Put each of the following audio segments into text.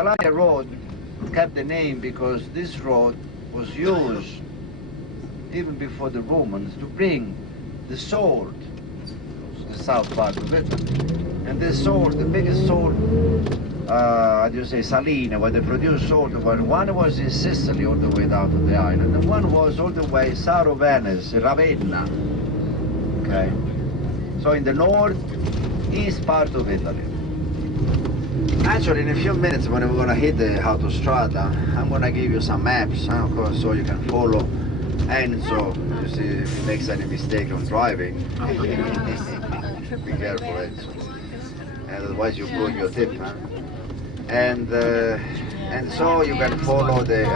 Italia road kept the name because this road was used even before the Romans to bring the salt to the south part of Italy. And this salt, the biggest salt, how do you say, saline, where they produce salt, one was in Sicily all the way down to the island, and one was all the way south of Venice, Ravenna. Okay? So in the northeast part of Italy. Actually, in a few minutes when we're going to hit the autostrada, I'm going to give you some maps, of course, so you can follow Enzo, you see if he makes any mistake on driving. Be careful, Enzo. And otherwise you ruin your tip, huh? And so you can follow the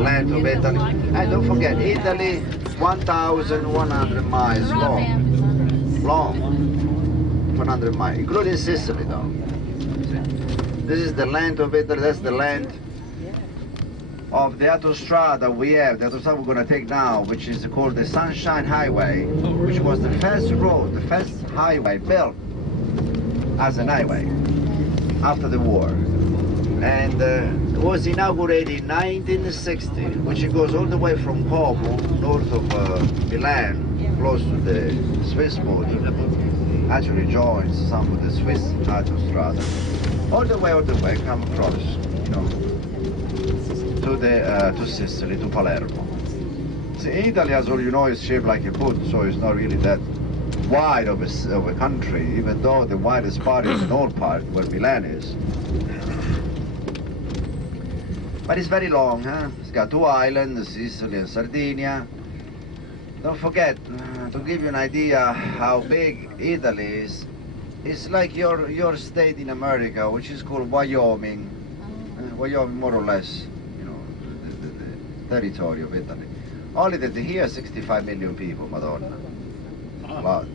land of Italy. And don't forget, Italy, 1,100 miles long, 100 miles, including Sicily, though. This is the land of Italy. That's the land of the autostrada we have. The autostrada we're going to take now, which is called the Sunshine Highway, which was the first road, the first highway built as an highway after the war. And it was inaugurated in 1960, which it goes all the way from Como, north of Milan, close to the Swiss border. Actually joins some of the Swiss autostrada. All the way, come across, you know, to Sicily, to Palermo. See, Italy, as all you know, is shaped like a foot, so it's not really that wide of a country, even though the widest part is the north part, where Milan is. But it's very long, huh? It's got two islands, Sicily and Sardinia. Don't forget, to give you an idea how big Italy is, it's like your state in America, which is called Wyoming. Wyoming, more or less, you know, the territory of Italy. Only that here, 65 million people, Madonna. A lot.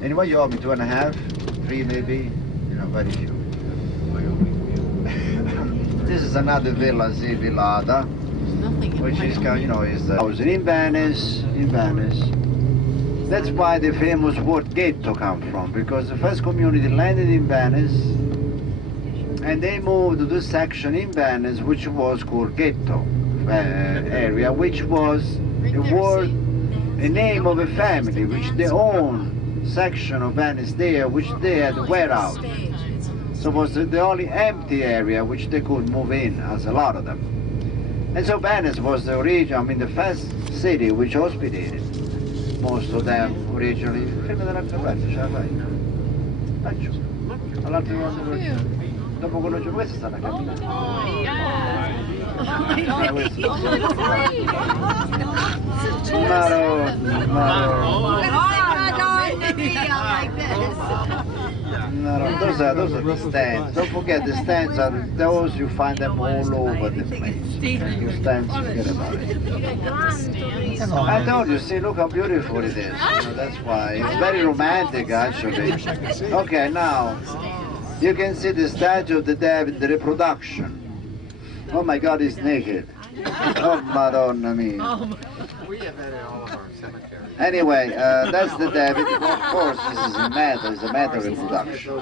In Wyoming, 2.5, 3 maybe, you know, very few. This is another villa, Villada, which is, you know, is the house in Venice, That's why the famous word ghetto comes from, because the first community landed in Venice, and they moved to this section in Venice, which was called ghetto area, which was a name of a family, which they own section of Venice there, which they had a warehouse. So it was the only empty area which they could move in, as a lot of them. And so Venice was the origin, I mean the first city which hospitated most of them originally. Fermi dall'altra parte, ce la fai? Faccio. All'altra parte. Dopo quello che questa sta la capitale. No, those are the stands. Don't forget the stands are those, you find them all over the place. Your stands, forget about it. I told you, see, look how beautiful it is. You know, that's why. It's very romantic, actually. Okay, now, you can see the statue of the David, the reproduction. Oh my God, he's naked. Oh, Madonna mia. We have had it all of our cemetery. Anyway, that's the David. Of course, this is a metal. It's a metal reproduction.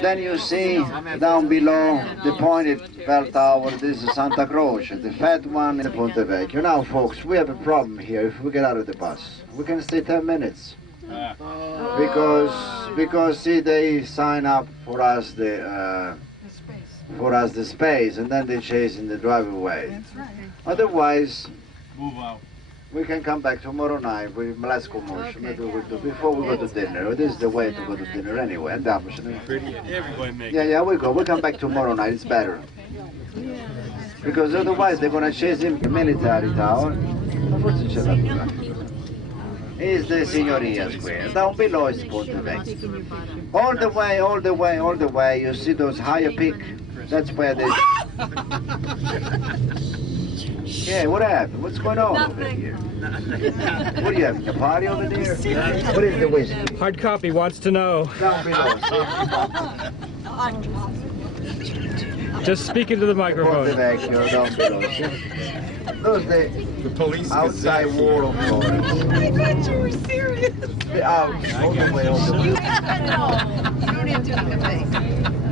Then you see down below the pointed bell tower. This is Santa Croce, the fat one in Ponte Vecchio. Now, folks, we have a problem here. If we get out of the bus, we can stay 10 minutes because see, they sign up for us the space, and then they chase in the driveway. Otherwise, move out. We can come back tomorrow night with less commotion. Maybe we'll do before we go to dinner. This is the way to go to dinner anyway. Yeah, we go. We'll come back tomorrow night. It's better. Because otherwise they're going to chase him in military tower. Is the Signoria Square. Down below is Ponte Vecchio. All the way, you see those higher peak. That's where they... Yeah, what happened? What's going on over here? What are you having, a party over there? What is the whiskey? Hard copy wants to know. Down below, Just speak into the microphone. Down below, those the police outside wall of Florence. I thought you were serious. The out, all the way, all the way. You don't have to make a face.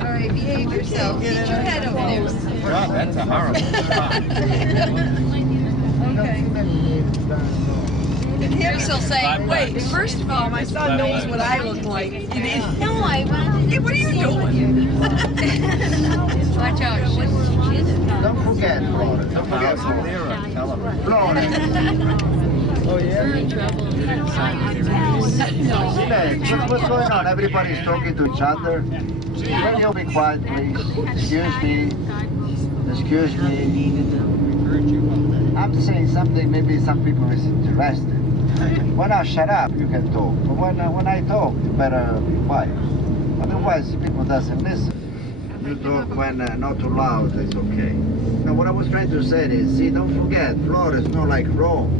All right, behave yourself. Get your head over there. That's a horrible spot. Okay. And here he'll say, wait, first of all, my son knows what I look like. You need, No, I wanted hey, what are you doing? Watch out, Don't forget, Florence. Don't forget Florence. Florence. Oh, yeah? What's going on? Everybody's talking to each other. Will you be quiet, please? Excuse me. Excuse me. I'm saying something, maybe some people is interested. When I shut up, you can talk. But when I talk, you better be quiet. Otherwise, people doesn't listen. You talk when not too loud, it's okay. Now, what I was trying to say is, see, don't forget, Florence is not like Rome.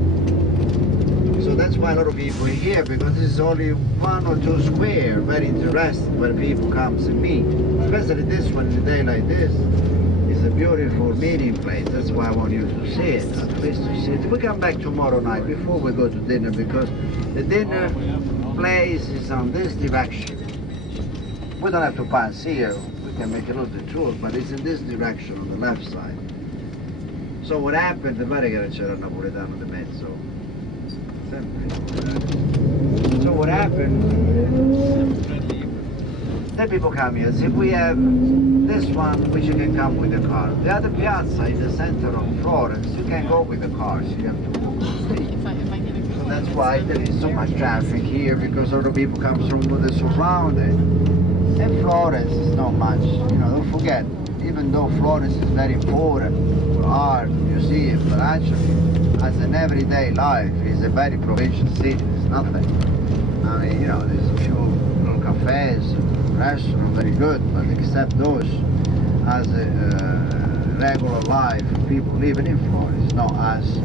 So that's why a lot of people are here, because this is only 1 or 2 square, very interesting, where people come and meet. Especially this one, in a day like this. It's a beautiful meeting place. That's why I want you to see it, at least to see it. We come back tomorrow night before we go to dinner, because the dinner place is on this direction. We don't have to pass here. We can make a little detour, but it's in this direction on the left side. So what happened, the pare che c'era napoletano di mezzo. Sempre. So what happened, then people come here. See, we have this one, which you can come with the car. The other piazza in the center of Florence, you can go with the cars. You have to walk the street. So that's why there is so much traffic here, because other people come from the surrounding. And Florence is not much, you know, don't forget, even though Florence is very important for art, museum, but actually, as an everyday life, it's a very provincial city, it's nothing. I mean, you know, there's a few little cafes, restaurants, very good, but except those, as a regular life, people living in Florence is not as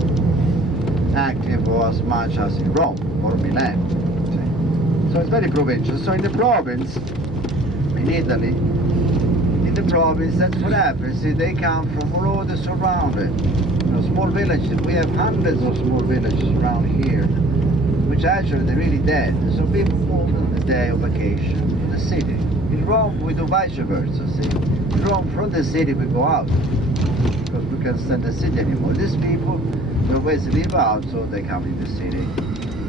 active or as much as in Rome or Milan. See? So it's very provincial. So in the province, in Italy, in the province, that's what happens. See, they come from all over the surrounding. You know, small villages. We have hundreds of small villages around here, which actually they're really dead. So people move on the day of vacation to the city. In Rome, we do vice versa. See, in Rome, from the city we go out because we can't stand the city anymore. These people, they always live out, so they come in the city.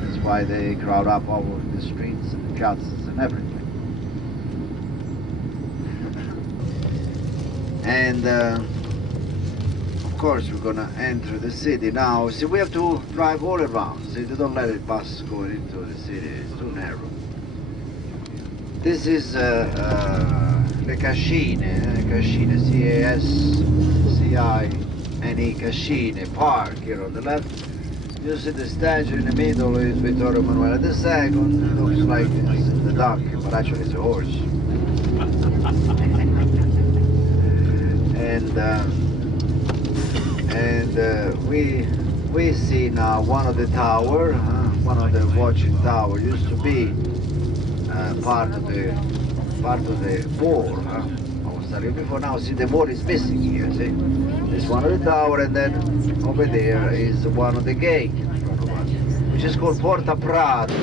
That's why they crowd up over the streets and the piazzas and everything. And of course we're gonna enter the city now. See, we have to drive all around. See, they don't let it bus going into the city, it's too narrow. This is the Cascine, Cascine, C-A-S-C-I-N-E, Cascine Park here on the left. You see the statue in the middle is Vittorio Emanuele II. It looks like it's the duck, but actually it's a horse. And we see now one of the tower, one of the watching tower used to be part of the wall. I was telling you before. Now see, the wall is missing here. See, this one of the tower, and then over there is one of the gate in front of us, which is called Porta Prado.